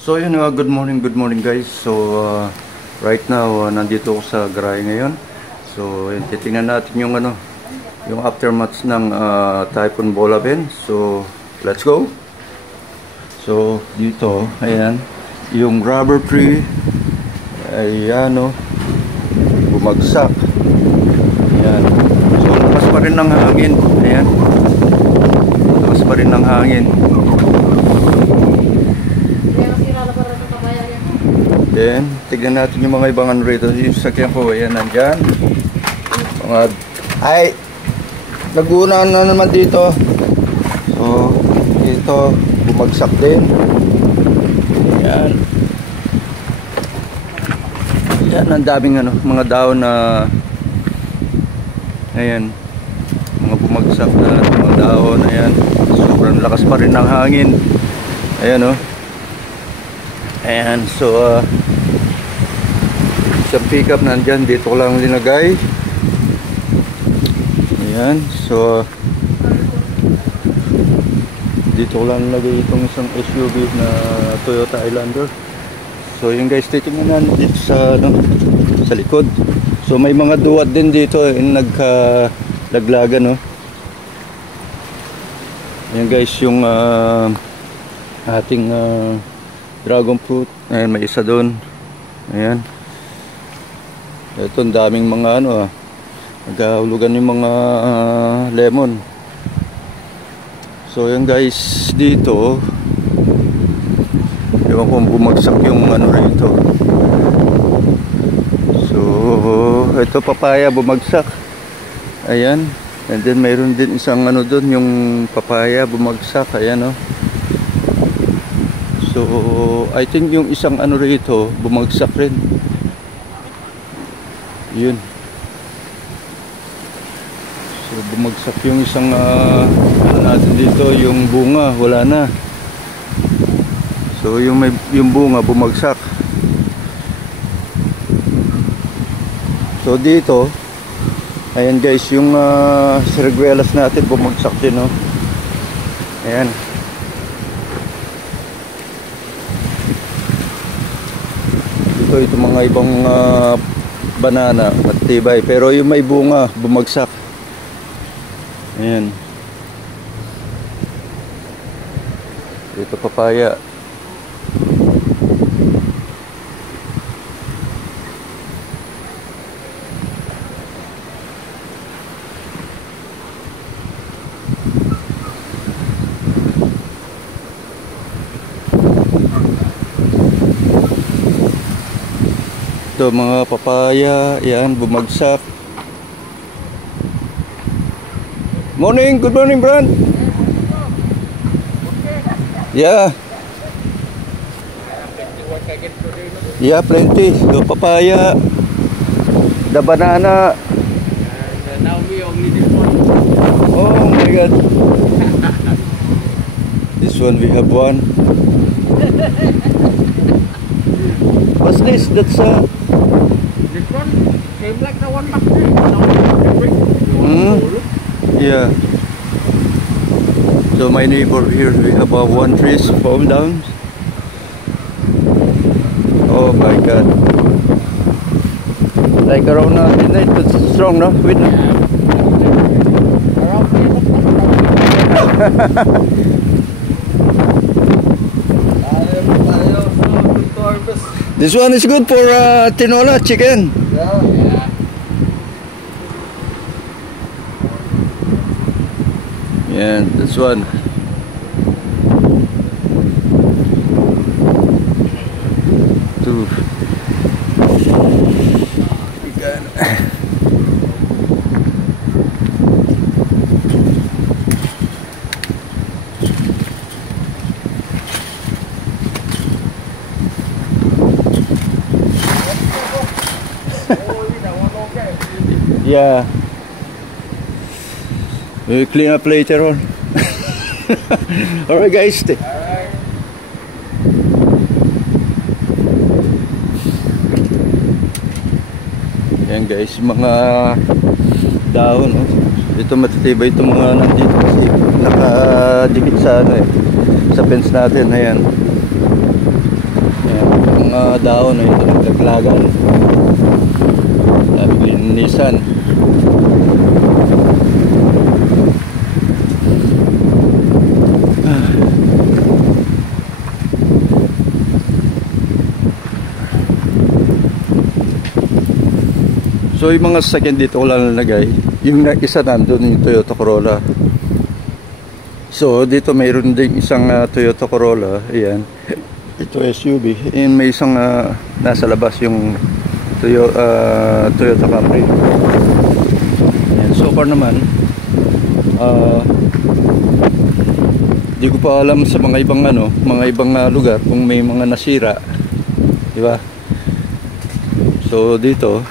So yun, good morning guys. So right now nandito ako sa garahe ngayon. So yun, titingnan natin yung yung aftermath ng Typhoon Bolaben. So let's go. So dito, ayan, yung rubber tree ay bumagsak. Ayan. So lakas pa rin ng hangin. Ayan. Lakas pa rin ng hangin. Then, tignan natin yung mga ibang rito. Yung sakyan ko, ayan, nandyan. Ay! Naguna na naman dito. So, dito, bumagsak din. Ayan. Ayan, ang daming mga daon na ayan, mga bumagsak na mga daon. Ayan, sobrang lakas pa rin ng hangin. Ayan, ayan, so isang pickup nandyan, dito ko lang linagay. Ayan, so dito ko lang nilagay itong isang SUV na Toyota Highlander. So yun guys, titingnan natin dito sa likod. So may mga duwat din dito, nagkalaglagan, Ayan guys, yung ating dragon fruit. Ayan, may isa doon. Ayan. Ito, ang daming mga nagahulugan yung mga lemon. So ayan guys, dito ewan kung bumagsak yung rito. So ito, papaya bumagsak. Ayan. And then mayroon din isang doon, yung papaya bumagsak. Ayan, So I think yung isang rito bumagsak rin. Yun. So bumagsak yung isang natin dito, yung bunga wala na. So yung bunga bumagsak. So dito, ayan guys, yung siriguelas natin bumagsak din, Ayan. Ito mga ibang banana at tibay, pero yung may bunga bumagsak. Ayan. Ito papaya. Ito mga papaya, yan, bumagsak. Good morning, Brand. Yeah. Yeah, plenty. The papaya, the banana. And now we only this one. Oh my God. This one we have one. What's this? That's This one came like the one back there. Yeah. So my neighbor here, we have one tree fall down. Oh my God. Like around midnight, that's strong, no? Wind. Yeah. Around 3 o'clock. This one is good for tinola chicken. Yeah. Yeah, this one. Two. Yeah. We'll clean up later on. Alright guys. Alright. Yan guys, mga dahon, Ito matitibay itong mga nandito kasi nakadikit sa sa fence natin. Ayan. mga daon na ito nagdaglagan. Sabi lininisan. So yung mga sasakyan dito ko lang nalagay. Yung isa nandun yung Toyota Corolla. So dito mayroon din isang Toyota Corolla. Ayan. Ito SUV. And may isang nasa labas yung Toyota Camry. Ayan. So far naman di ko pa alam sa mga ibang lugar kung may mga nasira. Di ba? So dito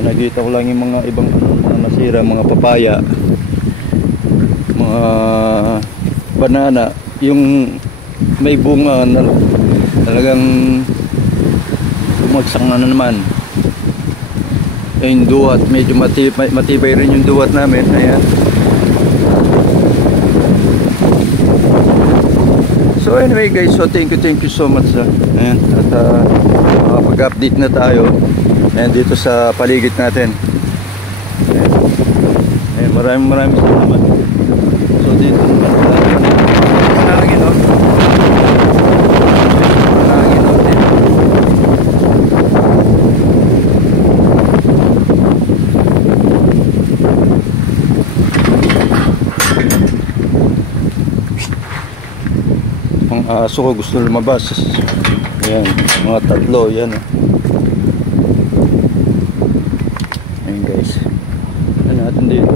nakita ko lang yung mga ibang mga nasira, mga papaya, mga banana, yung may bunga na talagang bumagsak na naman. Yung duwat, medyo matibay rin yung duwat namin. Ayan. So anyway guys, so thank you so much. Ayan. At makapag-update na tayo. Ayan, dito sa paligid natin. Ayan. Ayan, maraming salamat. So dito panalangin, no? Panalangin natin. Ang aso ko gusto lumabas. Ayan, mga tatlo, yan. Ayan guys, ano natin dito.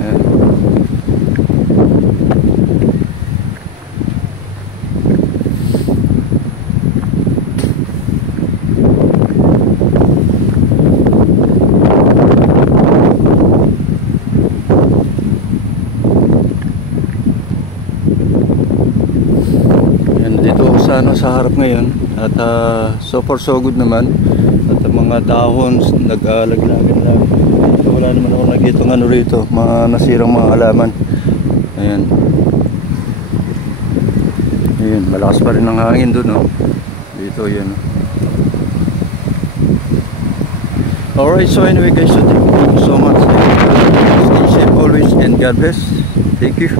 Ayan. Ayan, dito ako sa harap ngayon. At so far so good naman. At mga dahon nag-alaglagan lang. So, wala naman ako nakita ng rito, mga nasirang mga halaman. Ayan. Ayan, malakas pa rin ang hangin dun, no? Dito, yan. Alright, so anyway guys, so thank you so much. Stay safe always and God bless. Thank you.